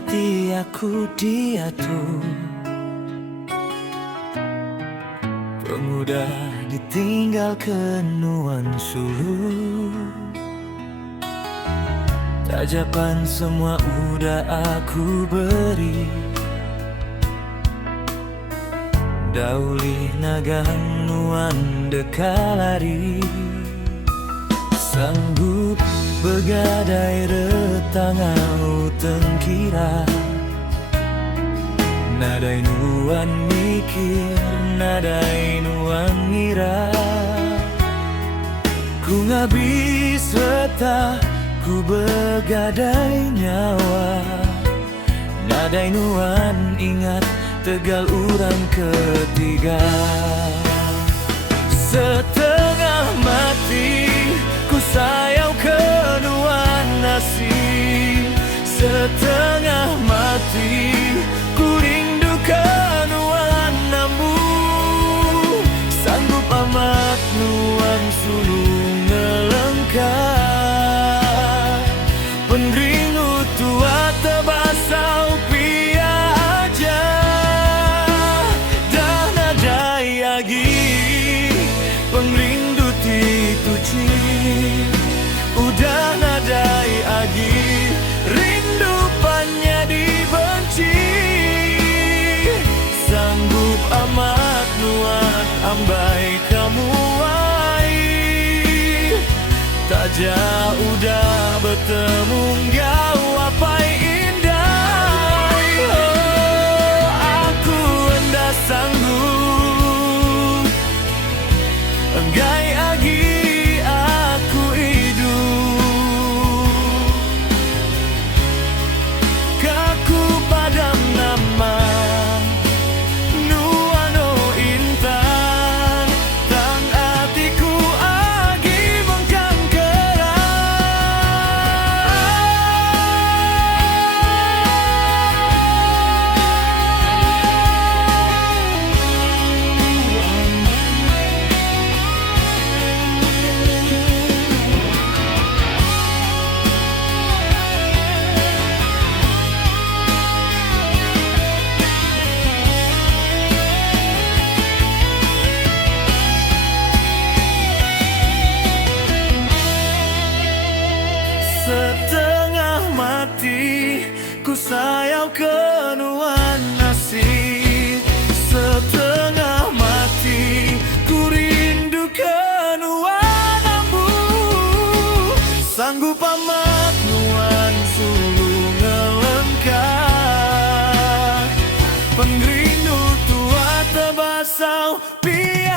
hati aku diatur. Pemuda ditinggal ke nuan sulu. Tajapan semua udah aku beri. Dauli nagang nuan dekalari. Sanggup begadai retangau tengkira. Nadai nuan mikir, nadai nuan ngira. Ku ngabis letah, ku begadai nyawa. Nadai nuan ingat tegal urang ketiga. Setengah mati ku sayau ke nuan nasi. Setengah mati ku rindu ke nuan nambu. Sanggup amat nuan sulung ngelengkap. Penringu tua tebasau pia aja. Dah nadai agi pengrindu tituci. Udah nadai agi rindu panya dibenci. Sanggup amat nuan ambai kamu wai. Taja udah bertemu ngau apa indah. Oh, aku hendak sanggup enggai agi aku hidup. Kaku padam nama nuano intan. Tang hatiku agi bengkang setengah mati ku sayau ke nuan nasi. Setengah mati ku rindu ke nuan ambu. Sanggup amat nuan sulung ngelengkap. Pengrindu tua tebasau pia